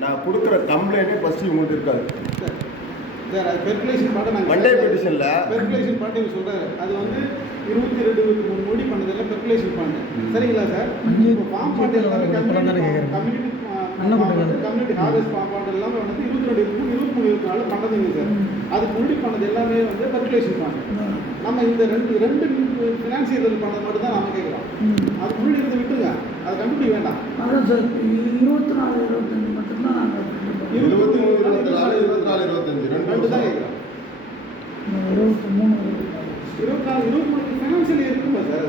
நான் கொடுக்குற கம்ப்ளைண்டே ஃபஸ்ட்டு இவங்கள்ட்ட இருக்காது சார். அது பெர்குலேஷன் பாட்டு நாங்கள் மண்டே பெட்டிஷனில் பெர்குலேஷன் பாட்டு இவர் சொல்கிறாரு. அது வந்து 22-23 மோடி பண்ணதெல்லாம் பெர்குலேஷன் பாண்டு. சரிங்களா சார்? இப்போ ஃபார்ம் பாட்டு எல்லாமே கம்யூனிட்டி ஹார்வெஸ்ட் ஃபார்ம் பாட்டு எல்லாமே வந்து 22-23-24 பண்ணதுங்க சார். அதுக்கு முன்னாடி பண்ணது எல்லாமே வந்து பெர்குலேஷன் பாண்டு. நம்ம இந்த ரெண்டு ஃபினான்சியல் பண்ணது மட்டும் தான் நம்ம கேட்குறோம். அது முன்னாடி இருந்து விட்டுங்க, அது கண்டுபிடி வேண்டாம். அதான் சார் 24-25 மட்டும்தான் நாங்கள் 24-25 ரெண்டு தான் கேட்குறோம். 23 ஃபினான்சியல் இருக்குமா சார்?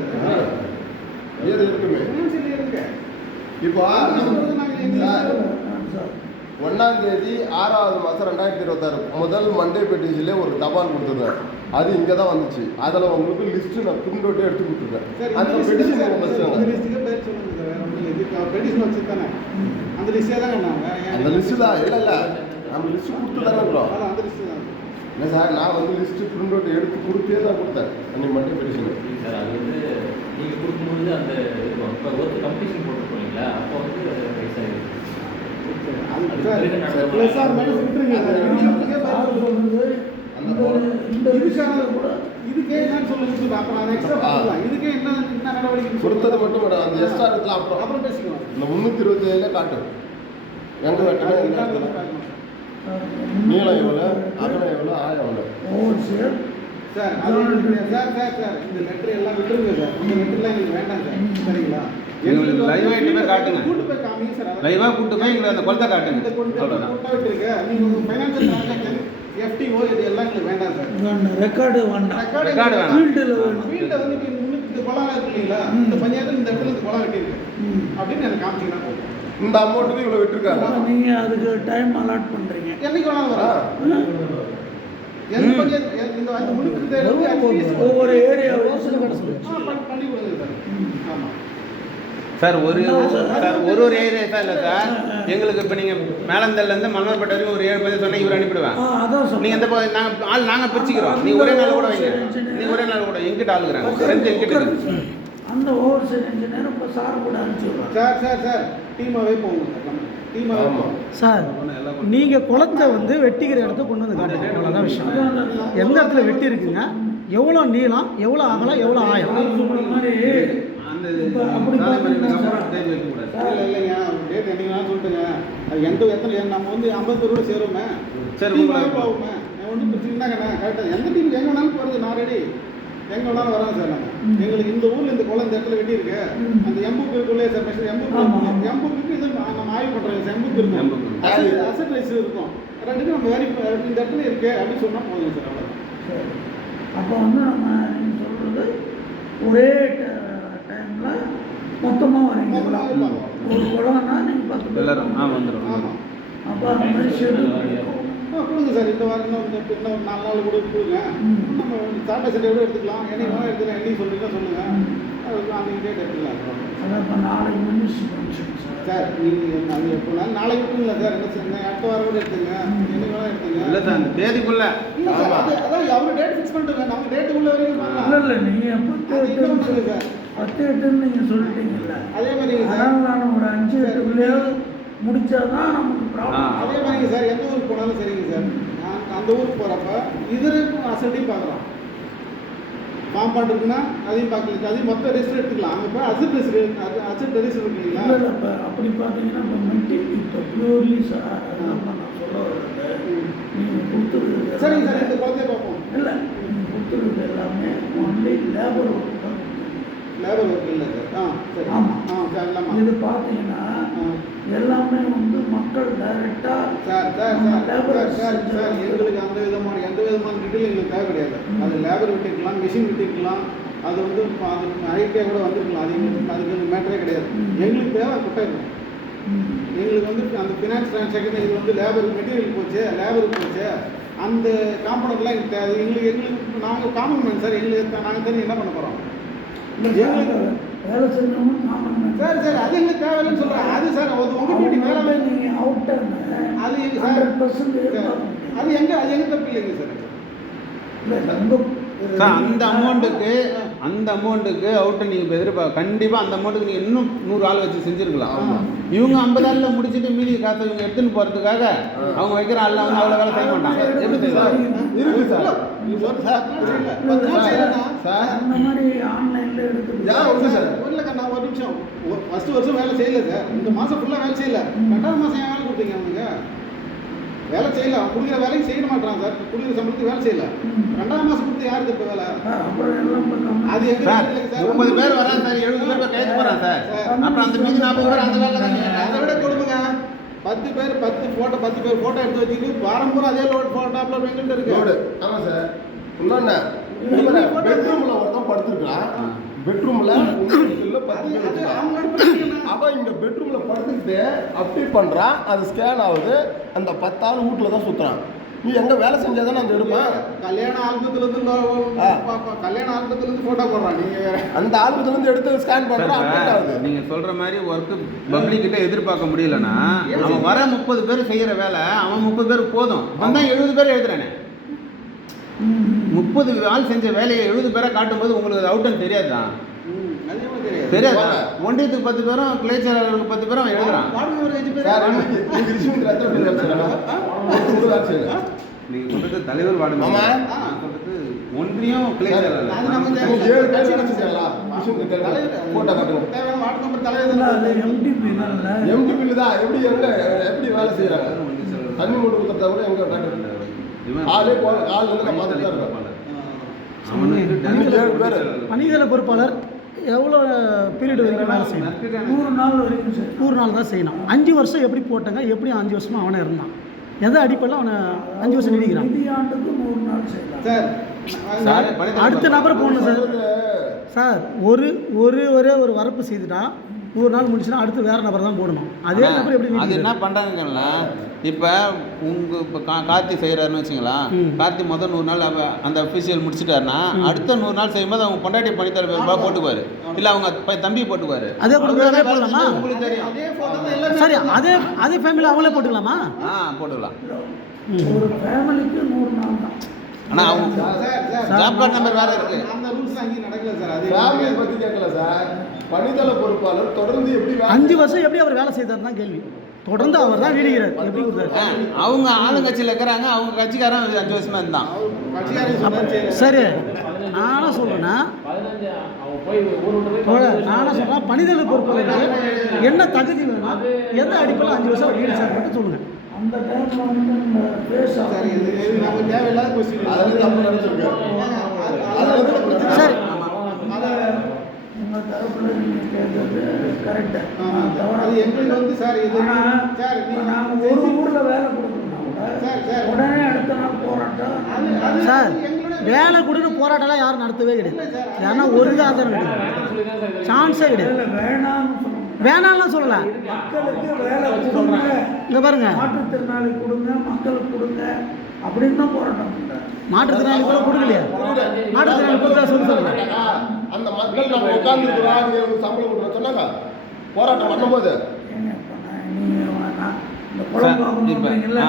ஏது இருக்குமே ஃபினான்சியல் இருக்கு. இப்போ 1ஆம் தேதி 6வது மாதம் 2026 முதல் மண்டே பெட்டிஷன்லேயே ஒரு தபால் கொடுத்துருந்தேன். அது இங்கே தான் வந்துச்சு. அதில் உங்களுக்கு லிஸ்ட்டு நான் பிரிண்ட் அவுட்டே எடுத்து கொடுத்துருக்கேன். அந்த பெட்டிஷன் பெட்டிஷன் வச்சு தானே அந்த லிஸ்ட்டே தான் அந்த லிஸ்ட்டு தான் இல்லை நம்ம லிஸ்ட்டு கொடுத்து தானே இருக்கிறோம். அந்த லிஸ்ட்டு தான் இல்லை சார், நான் வந்து லிஸ்ட்டு பிரிண்ட் அவுட் எடுத்து கொடுத்தே தான் கொடுத்தேன் அன்றைக்கி மண்டே பெட்டிஷன். சார் அது வந்து நீங்கள் கொடுக்கும்போது அந்த இப்போ ஒர்க் கம்ப்ளீஷன் போட்டுருக்கீங்களா? அப்போ வந்து பைசா ப்ளஸ் ஆர் மைனஸ் விட்டுருங்க. இதுக்கே என்னன்னு சொல்லுங்க. அப்போ நான் எக்ஸ்ட்ரா பண்ணலாம். இதுக்கே என்ன நடவடிக்கை கொடுத்தது மட்டும் விட அந்த எக்ஸ்ட்ரா இடத்துல அப்புறம் பேசிக்கலாம். இந்த 327 காட்டு எங்கே வெட்டணும், என்ன நீளம் எவ்வளோ, அகலம் எவ்வளோ, ஆயம் எவ்வளோ. சார் அது சார் இந்த லெட்டர் எல்லாம் விட்டுருங்க சார். இந்த லெட்டர்லாம் எங்களுக்கு வேண்டாம் சார். சரிங்களா? எங்களுக்கு லைவாக இனிமேல் காட்டுங்க. கூட்டு போய் காமிங்க சார். லைவாக கூட்டு போய் எங்களுக்கு அந்த கொலத்தை காட்டுங்க. இந்த கொண்டு விட்டுருங்க. நீங்கள் ஃபைனான்சியல் ட்ரான்சாக்ஷன் FTO இது எல்லாம் எங்களுக்கு வேண்டாம் சார். ரெக்கார்டு வேண்டாம். ரெக்கார்டு வேண்டாம். ஃபீல்டில் வேணும். ஃபீல்டில் வந்து இந்த குளம் இருக்கு இல்லைங்களா? இந்த பஞ்சாயத்தில் இந்த இடத்துல இந்த குளம் வெட்டியிருக்கு அப்படின்னு எனக்கு காமிச்சிங்கன்னா போதும். இந்த அமௌண்ட்டுக்கு இவ்வளோ விட்டுருக்காங்க. நீங்கள் அதுக்கு டைம் அலாட் பண்ணுறீங்க. என்னைக்கு வேணாலும் வரும். எந்த பஞ்சாயத்து இந்த அந்த முழுக்க ஒவ்வொரு ஏரியாவும் பண்ணி கொடுங்க சார். ஆமாம் சார் ஒரு ஏரியா சார் இல்லை சார். எங்களுக்கு இப்போ நீங்கள் மேலந்தல்லேருந்து மன்னர்பேட்டை வரைக்கும் ஒரு 7 பேர் சொன்னால் இவர் அனுப்பிடுவேன். நீங்கள் இந்த நாங்கள் பிரிச்சுக்கிறோம். நீங்கள் ஒரே நாள் கூட வைங்க. நீங்கள் ஒரே நாள் கூட எங்கிட்ட ஆளுக்குறாங்க. ரெண்டு எங்கிட்ட அந்த ஓவர் சைட் இன்ஜினியர் இப்போ சார் கூட அனுப்பிச்சுடுறோம். சார் டீமாகவே போகணும் சார். நீங்கள் குளத்தை வந்து வெட்டிக்கிற இடத்த கொண்டு வந்து காட்டுங்க. அவ்வளோதான் விஷயம். எந்த இடத்துல வெட்டி இருக்குங்க, எவ்வளோ நீளம், எவ்வளோ அகலம், எவ்வளோ ஆயம். இல்லைங்க டேட் என்னைக்கு சொல்லிட்டுங்க. அது எத்தனை நம்ம வந்து 50 பேரோட சேருவோமே. சரி போவோமே. ஒன்றும் பிரச்சனை தாங்கண்ணா. கரெக்டாக எந்த டீம் எங்கே வேணாலும் போகிறது. நான் ரெடி. எங்கே வேணாலும் வரோம் சார். நம்ம எங்களுக்கு இந்த ஊரில் இந்த குளம் இந்த இடத்துல வெட்டி இருக்கு. அந்த எம்புக்கு இருக்குள்ளே சார் மெஷர் எம்புக்கு இது நம்ம ஆய்வு பண்ணுறோம். எம்புக்கு இருக்கும், அசட் ரைஸ் இருக்கும். ரெண்டுக்கும் நம்ம வேறு இந்த இடத்துல இருக்கு அப்படின்னு சொன்னால் போதும் சார். அவ்வளோதான். அப்போ வந்து நம்ம நீங்கள் சொல்கிறது ஒரே டைமில் மொத்தமாக வரீங்க. ஒரு குளம்னா நீங்கள் 10 பேர் வந்துடும். ஆமாம். அப்போ அந்த மாதிரி ஷெட்யூல் கொடுங்க சார். இந்த வாரம் இன்னும் 4 நாள் கூட கொடுங்க. நம்ம சாட்டை சண்டே கூட எடுத்துக்கலாம். என்னைக்கு வேணால் எடுத்துக்கலாம். என்னைக்கு சொல்லுங்கள் அது அன்றைக்கி டேட் எடுத்துக்கலாம். அதான் இப்போ நாளைக்கு மினிஸ்ட்ரி ஃபங்க்ஷன் சார். நீங்கள் நாங்கள் எப்போனாலும் நாளைக்கு விட்டுங்களா சார்? என்ன சார் அடுத்த வாரம் கூட எடுத்துங்க. என்னைக்கு வேணால் எடுத்துங்க. இல்லை சார் அந்த தேதிக்குள்ளே அதான் அவர் டேட் ஃபிக்ஸ் பண்ணிட்டுங்க. நம்ம டேட்டுக்குள்ளே வரைக்கும் இல்லை நீங்கள் 10-8 சார். 10-8 நீங்கள் சொல்லிட்டீங்கல்ல. அதே மாதிரி அதனால் நான் ஒரு 5-8 முடிச்சாதான் நமக்கு ப்ராப்ளம். அதே மாதிரிங்க சார். எந்த ஊருக்கு போனாலும் சரிங்க சார். அந்த ஊருக்கு போகிறப்ப இதற்கும் அசட்டையும் பார்க்குறோம். ஃபார்ம் பண்ணுறதுன்னா அதையும் பார்க்கல. அதையும் மொத்த ரெஜிஸ்டர் எடுத்துக்கலாம். அங்கே போய் அசட் ரெஜிஸ்டர் இருக்குங்களா? இல்லை இப்போ அப்படி பார்த்தீங்கன்னா இப்போ மென்டேன் இப்போ பியூர்லி சார். அதான் நான் சொல்ல வர்றது. நீங்கள் கொடுத்துருக்குது சரிங்க சார். இந்த குழந்தைய பார்ப்போம். இல்லை நீங்கள் கொடுத்துருக்குது எல்லாமே ஒன்லி லேபர் ஒர்க் தான். லேபர் ஒர்க் இல்லை சார். சரி. ஆமாம் சார் இல்லாமல் இது பார்த்தீங்கன்னா எல்லாமே வந்து மக்கள் டைரெக்டாக சார் எங்களுக்கு எந்த விதமான டீட்டெயில் எங்களுக்கு தேவை கிடையாது. அது லேபர் விட்டுருக்கலாம், மிஷின் விட்டுருக்கலாம். அது வந்து அது ஐடியா கூட வந்துருக்கலாம். அதுக்கு மேட்டரே கிடையாது. எங்களுக்கு தேவை குட்டை இருக்கும். எங்களுக்கு வந்து அந்த ஃபினான்ஸ் ட்ரான்சாக்ஷன் இது வந்து லேபருக்கு மெட்டீரியல் போச்சு, லேபருக்கு போச்சு. அந்த காம்பனண்ட்லாம் எங்களுக்கு தேவை. எங்களுக்கு நாங்கள் காமன் மேன் சார். எங்களுக்கு நாங்கள் தெரிஞ்சு என்ன பண்ண போகிறோம்? வேலை செய்யணும் சார் அது எங்களுக்கு தேவையில்லைன்னு சொல்கிறேன். அது சார் உங்கள் டியூட்டி வேலை. நீங்கள் அவுட் அது எங்கள் 100% அது எங்கே தப்பு இல்லைங்க சார். இல்லை உங்கள் சார் அந்த அமௌண்ட்டுக்கு அவுட்டை நீங்கள் எதிர்பார்க்க கண்டிப்பாக அந்த அமௌண்ட்டுக்கு நீங்கள் இன்னும் 100 ஆள் வச்சு செஞ்சுருக்கலாம். இவங்க 50 ஆளில் முடிச்சுட்டு மீதி காசை இவங்க எடுத்துன்னு போகிறதுக்காக அவங்க வைக்கிற ஆளில் வந்து அவ்வளோ வேலை செய்ய மாட்டாங்க. எப்படி செய்வாங்க? இருக்கு சார். சார் அந்த மாதிரி ஆன்லைனில் எடுத்து சார் இல்லைக்கா நான் ஒரு நிமிஷம் ஃபஸ்ட்டு வருஷம் வேலை செய்யலை சார். இந்த மாதம் ஃபுல்லாக வேலை செய்யலை. 2வது மாதம் ஏன் வேலை கொடுத்தீங்க அவனுங்க? வேலை செய்யல, அவன் கொடுக்குற வேலைக்கு செய்ய மாட்டான் சார். கொடுக்குற சம்பளத்துக்கு வேலை செய்யல. 2வது மாதம் கொடுத்து யாருக்கு இப்போ வேலை? அப்புறம் எல்லாம் பண்ணாம அது எங்க சார் சார் 30 பேர் வராங்க சார், 70 பேர் கைது போகிறாங்க சார். அப்புறம் அந்த மீதி 40 பேர் அந்த வேலை தான் அதை விட கொடுங்க. 10 பேர் 10 பேர் ஃபோட்டோ எடுத்து வச்சுக்கிட்டு பாரம்பூரம் அதே ஃபோட்டோ அப்லோட் எங்கிட்ட இருக்கு. லோடு. ஆமாம் சார். இன்னொன்று பெட்ரூமில் ஒருத்தன் படுத்துருக்கான். பெட்ரூமில் 10 பேர் வச்சுருக்கான். அவன் இங்கே பெட்ரூமில் படுத்துக்கிட்டு அப்டேட் பண்ணுறான். அது ஸ்கேன் ஆகுது. அந்த 10 ஆள் வீட்டில் தான் சுற்றுறான். நீ எங்கே வேலை செஞ்சால் தானே அந்த எடுப்பான். கல்யாண ஆல்பத்துலேருந்து ஃபோட்டோ போடுறான். நீங்கள் வேற அந்த ஆல்பத்துலேருந்து எடுத்து ஸ்கேன் பண்ணுறான். அப்டேட் ஆகுது. நீங்கள் சொல்கிற மாதிரி ஒர்க்கு பப்ளிக்கிட்ட எதிர்பார்க்க முடியலன்னா அவன் வர 30 பேர் செய்கிற வேலை அவன் 30 பேர் போதும். வந்தான் 70 பேர் எழுதுறானே. 30 ஆள் செஞ்ச வேலையை 70 பேரை காட்டும்போது உங்களுக்கு அவுட்டன் தெரியாதுதான். தெரியாதா? ஒன்றியத்துக்கு 10 பேரும் கிளை செயலாளருக்கு 10 பேரும் அவன் எழுதுறான். சார் நீங்கள் ரிஷ்யூன் ரத்த நீங்கள் சொல்றது தலைவர் வார்டு ஆமா. நான் சொல்றது ஒன்றியம் கிளை செயலாளர். அது நமக்கு 7 பேர் வச்சுருக்காங்களா? ஃபோட்டோ காட்டுங்க. தேவையான வார்டு மெம்பர் தலைவர் அது தான். எம்டிபி நல்ல எம்டி பில்லு தான். எப்படி வேலை செய்கிறாங்க? தண்ணி மூட்டை ஊற்றுறதா கூட எங்கே காட்டுறது? ஆளே ஆள் வந்து நான் பார்த்துட்டு தான் இருக்கேன். அவனுக்கு 7 பேர். பணிகளை பொறுப்பாளர் எவ்வளோ பீரியட் வரைக்கும் வேலை செய்யணும்? 100 நாள் வரைக்கும் சார். 100 நாள் தான் செய்யணும். 5 வருஷம் எப்படி போட்டாங்க? எப்படி 5 வருஷமா அவனே இருந்தான்? எதை அடிப்படையில் அவனை 5 வருஷம் நீடிக்கிறான்? நிதியாண்டுக்கு 100 நாள் செய்யலாம். சார் அடுத்த நபரை போடணும் சார். சார் ஒரே ஒரு வரப்பு செய்துட்டா 100 நாள் முடிச்சுன்னா அடுத்து வேறு நபர் தான் போடணும். அதே நபர் எப்படி அது நீடிக்கிறது? என்ன பண்ணுறாங்கன்னா இப்போ இப்போ கார்த்தி செய்கிறாருன்னு வச்சுங்களேன். கார்த்தி முதல் 100 நாள் அந்த அஃபீஷியல் முடிச்சிட்டாருன்னா அடுத்த 100 நாள் செய்யும்போது அவங்க பொண்டாட்டி பண்ணித்தர போட்டுக்குவார். இல்லை அவங்க தம்பி போட்டுக்குவார். அதே கொடுக்குறதே போடலாமா? உங்களுக்கு தெரியும். அதே ஃபோட்டோ தான் எல்லாமே. சரி, அதே ஃபேமிலி அவங்களே போட்டுக்கலாமா? போட்டுக்கலாம். ஒரு ஃபேமிலிக்கு 100 நாள் தான். ஆனால் அவங்க சார் ஜாப் கார்டு நம்பர் வேறு இருக்கு. அந்த ரூல்ஸ் அங்கேயும் நடக்கல சார். அது ஃபேமிலியை பற்றி கேட்கல சார். பணித்தள பொறுப்பாளர் தொடர்ந்து எப்படி 5 வருஷம் எப்படி அவர் வேலை செய்தார் தான் கேள்வி. தொடர்ந்து அவர் தான் நீடிக்கிறார். எப்படி கொடுத்தாரு? அவங்க ஆளுங்கட்சியில் இருக்கிறாங்க. அவங்க கட்சிக்காரன் 5 வருஷமா இருந்தான். கட்சிக்காரங்க சொன்னா சரி, நானும் சொல்கிறேன்னா 15 அவன் போய் ஊர் விட்டு போய் நானும் சொல்கிறேன் பணிதள பொறுப்பாளருக்கு என்ன தகுதி வேணும், எந்த அடிப்படையில் 5 வருஷம் நீடிச்சார் மட்டும் சொல்லுங்கள். அந்த டைம்ல வந்து இந்த பேச சார் இது நமக்கு தேவையில்லாத கொஸ்டின். அதில் தப்பு நடந்திருக்கு. சரி, உங்கள் தரப்புல நீங்கள் கேட்கறது கரெக்டு. அது எங்களுக்கு வந்து சார் இது சார் நாங்கள் ஒரு ஊரில் வேலை கொடுக்கணும்னா கூட உடனே அடுத்த நாள் போராட்டம். சார் வேலை கொடுத்து போராட்டம்லாம் யாரும் நடத்தவே கிடையாது. ஏன்னா ஒரு ஆதாரம் கிடையாது, சான்ஸே கிடையாது. வேணாம்னு சொல்லணும். வேணாம்லாம் சொல்லலை. மக்களுக்கு வேலை கொடுங்க, இங்கே பாருங்க, மாற்றுத்திறனாளி கொடுங்க, மக்களுக்கு கொடுங்க அப்படின்னு தான் போராட்டம் பண்ணுறாங்க. மாற்றுத்திறனாளி கூட கொடுக்கலையா? மாற்றுத்திறனாளி கொடுத்தா சொல்லுங்க. அந்த மக்கள் நம்ம உட்காந்துருக்குறோம் சம்பளம் கொடுக்குறோம் சொன்னாங்க போராட்டம் பண்ணும்போது. ஏங்க இப்போ நீங்கள் இந்த குழம்பு பார்க்கணுன்றீங்களா?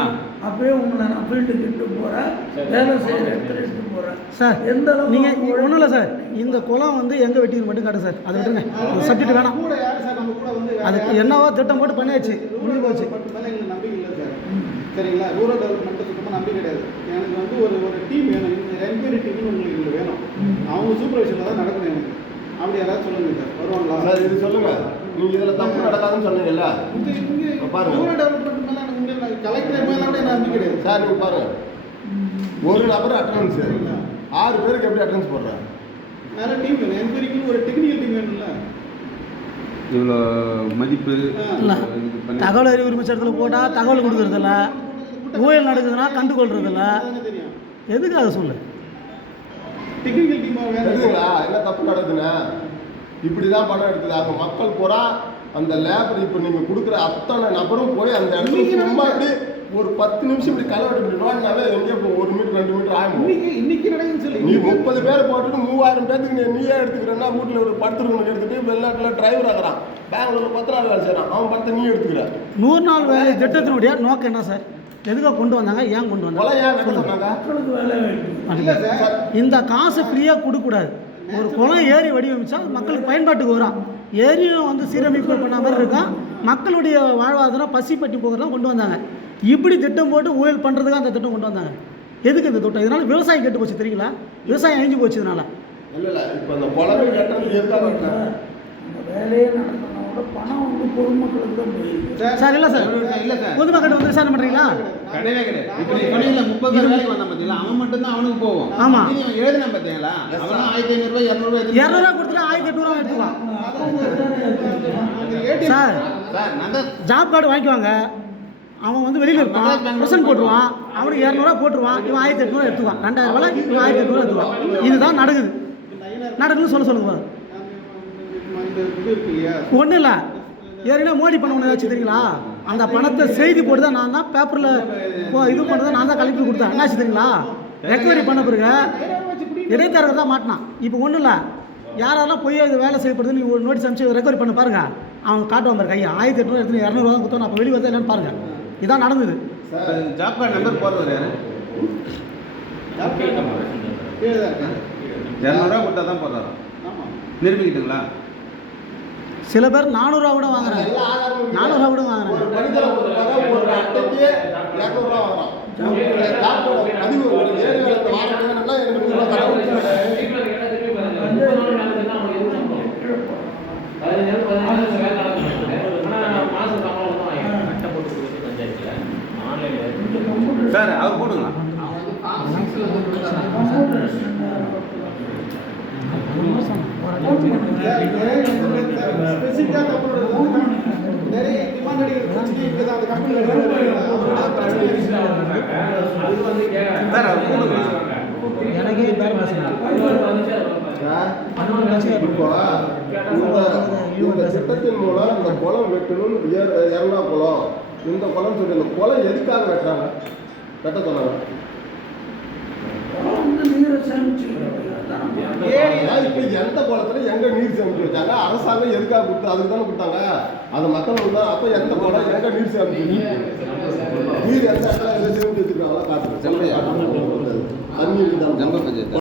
அப்பயே உங்களை நான் ஃபீல்டுக்கு இட்டு போகிறேன், வேலை செய்கிற இடத்துல இட்டு போகிறேன். சார் எந்த அளவுக்கு நீங்கள் ஒன்றும் இல்லை சார், இந்த குளம் வந்து எங்கே வெட்டின்னு மட்டும் காட்டு சார். அதை விட்டுருங்க, சப்ஜெக்ட் வேணாம். கூட யார் சார் நம்ம கூட வந்து அதுக்கு என்னவோ திட்டம் போட்டு பண்ணியாச்சு, முடிஞ்சு போச்சு. மேலே எங்களுக்கு நம்பிக்கை இல்லை சார். சரிங்களா? ரூரல் டெவலப்மெண்ட்டு சுத்தமாக நம்பிக்கை கிடையாது. எனக்கு வந்து ஒரு டீம் வேணும். இந்த என்கொயரி டீம்னு உங்களுக்கு இங்கே வேணும். அவங்க சூப்பர்வைஷனில் தான் நடக்கணும் எனக்கு. அப்படி யாராவது சொல்லுங்கள் சார், வருவாங்களா? சார் இது சொல்லுங்க, நீங்கள் இதில் தப்பு நடக்காதுன்னு சொன்னீங்கல்ல. இங்கே பாருங்க. ரூரல் டெவலப்மெண்ட் மேலே எனக்கு உண்மையில கலெக்டர் மேலே கூட எனக்கு நம்பிக்கை கிடையாது சார் நீங்கள் பாருங்க, ஒரு நபர் அட்டண்டன்ஸ் 6 பேருக்கு எப்படி அட்டண்டன்ஸ் போடுறாங்க? நிறைய டீம் வேணும். என்கொயரிக்கு ஒரு டெக்னிக்கல் டீம் வேணும்ல. இவ்வளோ மதிப்பு இல்லை, தகவல் அறிவு உரிமை சட்டத்தில் போட்டால் தகவல் கொடுக்குறதில்ல, ஊழல் நடக்குதுன்னா கண்டுகொள்றதில்ல. தெரியும். எதுக்கு அதை சொல்லு? டெக்னிக்கல் டீமாக வேணும். தெரியுங்களா என்ன தப்பு நடக்குதுன்னா? இப்படி தான் பணம் எடுக்குது. அவங்க மக்கள் பூரா அந்த லேபர் இப்போ நீங்கள் கொடுக்குற அத்தனை நபரும் போய் அந்த இடத்துல சும்மா இப்படி ஒரு 10 நிமிஷம் இப்படி கலவெட்டு இப்படி நோண்டினாவே எங்கேயோ இப்போ 1 மீட்டர் 2 மீட்டர் ஆகும். இன்னைக்கு நடக்குதுன்னு சொல்லி நீ 30 பேர் போட்டுட்டு 3000 பேருக்கு நீயே எடுத்துக்கிறேன்னா வீட்டில் ஒரு படுத்துருவனுக்கு எடுத்துகிட்டு வெளிநாட்டில் டிரைவர் ஆகிறான், பெங்களூரில் 10 நாள் வேலை செய்கிறான், அவன் படத்தை நீ எடுத்துக்கிற. 100 நாள் வேலை திட்டத்தினுடைய நோக்கம் என்ன சார்? எதுக்காக கொண்டு வந்தாங்க, ஏன் கொண்டு வந்தாங்க? கொலை ஏன் நடத்த சொன்னாங்க? மக்களுக்கு வேலை வாய்ப்பு இல்லை சார். இந்த காசை ஃப்ரீயாக கொடுக்கக்கூடாது. ஒரு குளம் ஏரி வடிவமைச்சா அது மக்களுக்கு பயன்பாட்டுக்கு வரும். ஏரியும் வந்து சீரமைப்பு பண்ண மாதிரி இருக்கும். மக்களுடைய வாழ்வாதாரம் பசி பட்டி போகிறதான் கொண்டு வந்தாங்க. இப்படி திட்டம் போட்டு ஊழல் பண்ணுறதுக்கு அந்த திட்டம் கொண்டு வந்தாங்க. எதுக்கு இந்த திட்டம்? இதனால் விவசாயம் கெட்டு போச்சு தெரியுங்களா? விவசாயம் அழிஞ்சு போச்சு இதனால். இல்லை இப்போ இந்த குளமே கட்டுறது எதுக்காக வெட்டுறாங்க? அந்த வேலையே நடத்தினா கூட பணம் வந்து பொதுமக்களுக்கு தான் போயிருக்கு. சார் இல்லை சார், இல்லை சார், பொதுமக்கள் வந்து விசாரணை பண்ணுறீங்களா? கிடையவே கிடையாது. இப்போ நீ சொன்னீங்களா 30 பேர் வேலைக்கு வந்தான் பார்த்தீங்களா, அவன் மட்டும்தான் அவனுக்கு போகும். ஆமாம். நீ எழுதினா பார்த்தீங்களா, அவன் 1500 200 200 கொடுத்துட்டு 1800 எடுத்துக்கலாம் சார். சார் நான் தான் ஜாப் கார்டு வாங்கிக்குவாங்க. அவன் வந்து வெளியில் இருப்பான், ப்ரெசன்ட் போட்டுருவான், அவனுக்கு 200 போட்டுருவான், இவன் 1800 எடுத்துக்குவான். 2000 இவன் 1800 எடுத்துக்குவான். இதுதான் நடக்குது. நடக்குதுன்னு சொல்லுங்க. இந்த இது இருக்கு இல்லையா, ஒன்றும் இல்லை, ஏற்கனவே மோடி பண்ண ஒன்று ஏதாச்சும் தெரியுங்களா? அந்த பணத்தை செய்தி போட்டு தான் நான் தான் பேப்பரில் இது பண்ணுறதை நான் தான் கலெக்டர் கொடுத்தேன். என்னாச்சு தெரியுங்களா? ரெக்கவரி பண்ண பிறகு இடைத்தரகர் தான் மாட்டினான். இப்போ ஒன்றும் இல்லை, யாரெல்லாம் போய் அது வேலை செய்யப்படுது நீங்கள் ஒரு நோட்டீஸ் அனுப்பிச்சு ரெக்கவரி பண்ண பாருங்கள். அவங்க காட்டுவான் பாரு கையை 1800 எடுத்து 200 தான் கொடுத்தோம். அப்போ வெளியே வந்தால் என்னன்னு பாருங்கள். இதான் நடந்தது. ஜாப் கார்டு நம்பர் போடுறது யாரு? கீழே தான் இருக்கேன். 200 கொடுத்தா தான் போடுறாரு. ஆமாம். நிரூபிக்கிட்டுங்களா? சில பேர் 400 கூட வாங்குறாங்க. எல்லா ஆதாரமும் 400 கூட ஒரு வாங்குறாங்க. மனிதரை பொறுத்தவரை ஒரு அட்டைக்கு 200 ரூபா வரும். டாக்டரோட பதிவு ஒரு ஏழு வேலை வாங்கினா எனக்கு 100 ரூபா தரணும். சார் அவர் போடுங்களா? ஸ்பெசிஃபிக்காக கம்பெனி நிறைய டிமாண்ட் அடிக்கிற பிரச்சனை இருக்குது. அந்த கம்பெனியில் சார் அவர் போடுங்களா? எனக்கே பேர் பேசுகிறேன். இந்த திட்டத்தின் மூலம் இந்த குளம் வெட்டணும், 2ஆம் குளம், இந்த குளம் சொல்லி இந்த குளம் எதுக்காக வெட்டுறாங்க? வெட்ட சொன்னாங்க. வந்து நீரை சேமிச்சுக்கிறோம். இப்போ எந்த குளத்துல எங்க நீர் சேமிச்சு வச்சாங்க? அரசாங்கம் எதுக்காக கொடுத்து அதுக்கு தானே கொடுத்தாங்க. அந்த மக்கள் வந்து அப்போ எந்த குளம் எங்க நீர் சேமிச்சு நீர் எந்த இடத்துல எங்க சேமிச்சு வச்சுருக்காங்களா காட்டுங்க. தண்ணி ஜம்ப பஞ்சாயத்து